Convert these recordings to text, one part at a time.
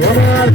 જય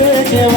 જય જય જય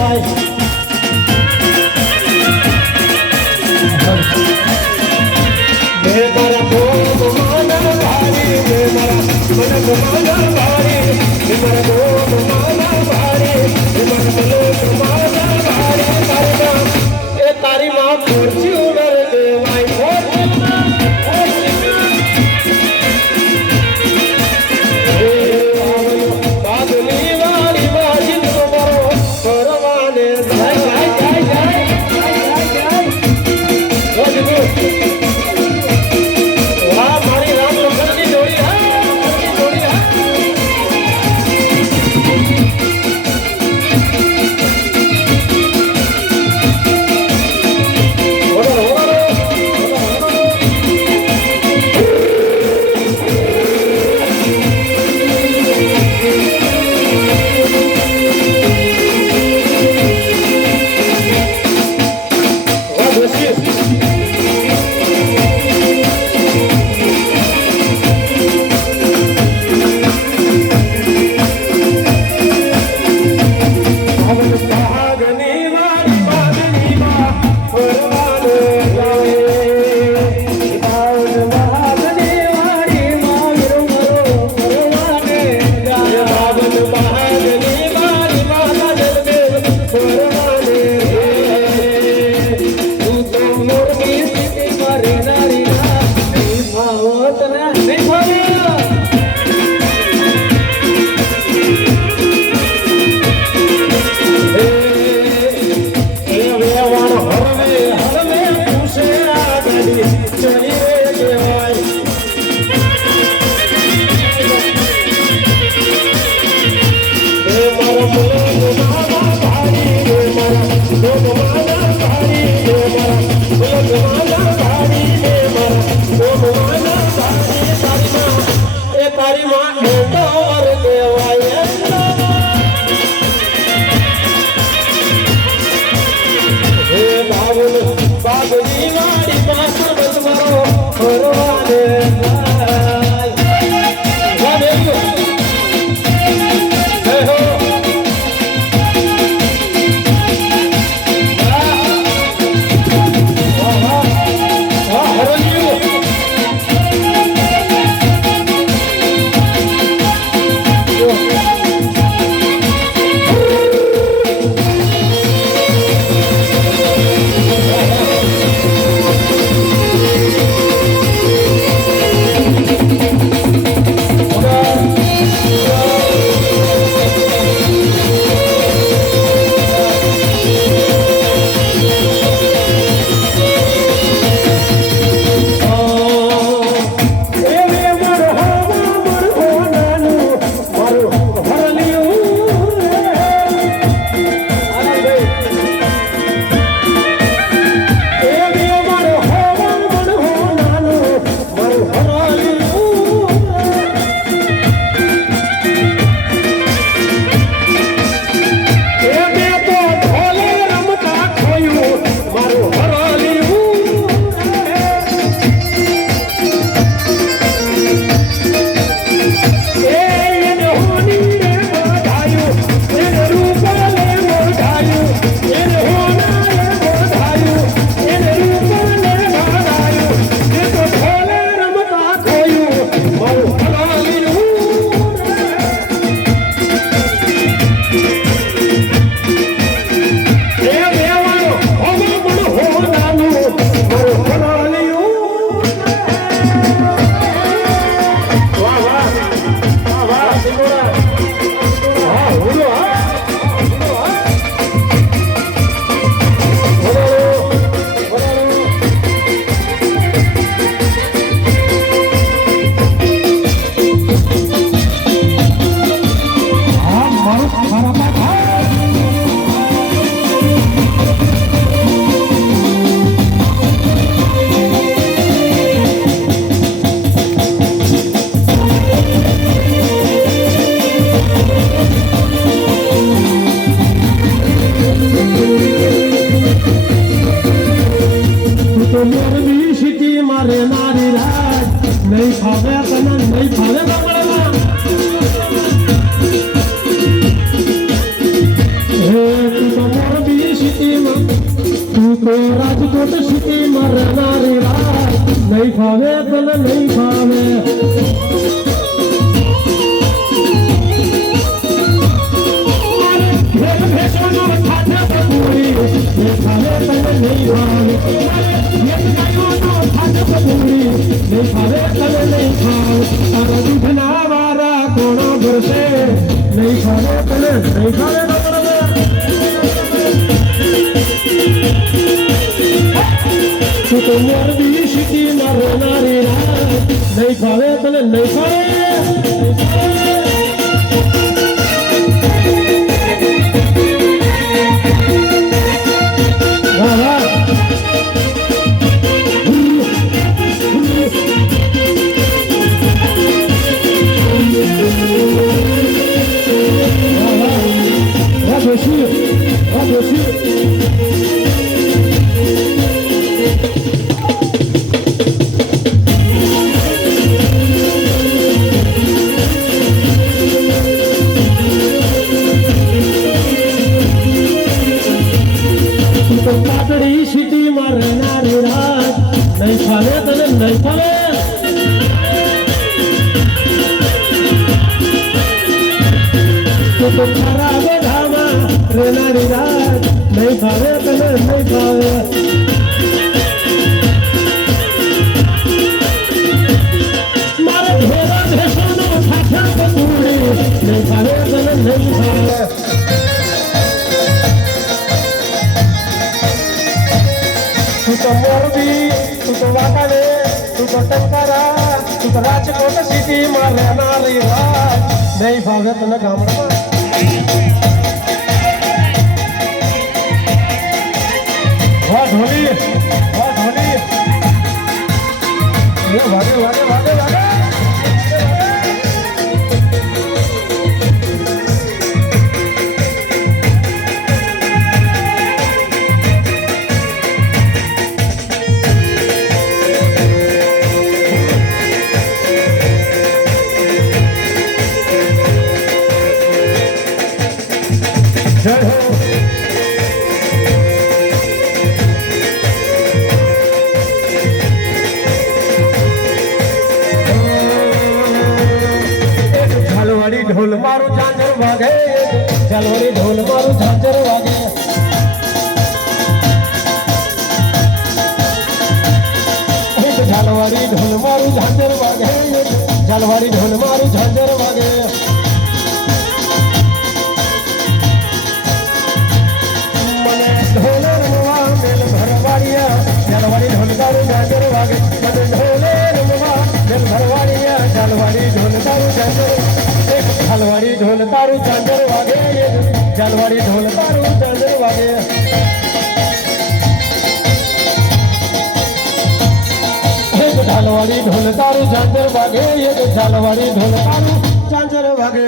તો રાજકોટ સિટી મરનારી રાત નહીં ફાવે તને નહીં ફાવે કોણો ભરશે નહીં ફાવે તને નહીં ફાવે તું તો મોરબી સિટી મરનારી રાત નહીં ફાવે તને નહીં ફાવે પાટડી સિટી મરનારી રાત નહીં ફાવે તને નહીં ફાવે તો ખરાબ ધામા રેનારી રાત નહીં ફાવે તને નહીં ફાવે મારે ભેરા ભેસોનો ઠાઠા પતુડી નહીં ફાવે તને નહીં ફાવે તું તો મોરબી તું તો વાકાને તું તો ટંકારા તું તો રાજકોટ સિટી માં રહેનારી વાત નહીં ફાવે તને ગામડામાં વાહ ઢોલી વાગે વાગે વાગે વાગે ઢોલ મારું ઝાંઝર વાગે ઝાલવાડી ઢોલ મારું ઝાંઝર વાગે ઝાલવાડી ઢોલ મારું ઝાંઝર વાગે ઝાલવાડી ઢોલ મારું ઝાંઝર વાગે મને ઢોલ રમવા મેલ ભરવાડિયા ઝાલવાડી ઢોલ તારું ઝાંઝર વાગે મને ઢોલ રમવા મેલ ભરવાડિયા ઝાલવાડી ઢોલ તારું ઝાંઝર ઝાલવાડી ઢોલ તારું ઝાંઝર વાગે ઝાલવાડી ઢોલ તારું ઝાંઝર વાગે ઝાલવાડી ઢોલ તારું ઝાંઝર વાગે ઝાલવાડી ઢોલ તારું ઝાંઝર વાગે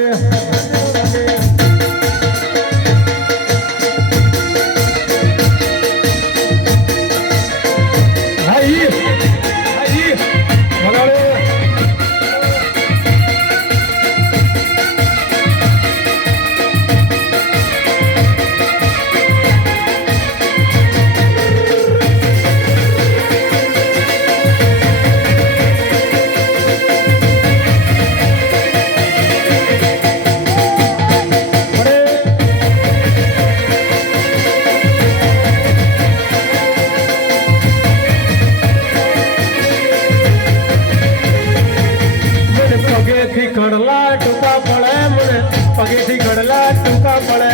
કડલા ટૂંકા પડે મને પગેથી કડલા ટૂંકા પડે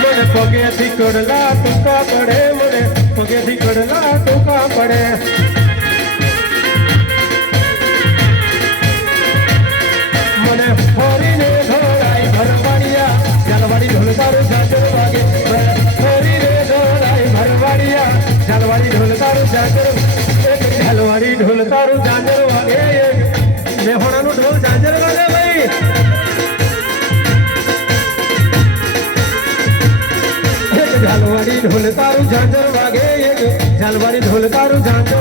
મને પગેથી કડલા ટૂંકા પડે મને પગેથી કડલા ટૂંકા પડે મને ફરીને ઢોળાઈ ભરવાડિયા ઝાલવાડી ઢોલ તારું ઝાંઝર વાગે ફરીને ઢોળાઈ ભરવાડિયા ઝાલવાડી ઢોલ તારું ઝાંઝર ઝાલવાડી ઢોલ તારું ઝાંઝર વાગે મેહોણાનું ઢોલ ઝાંઝર વાગે ભાઈ ઝાલવાડી ઢોલ તારું ઝાંઝર વાગે ઝાલવાડી ઢોલ તારું ઝાંઝર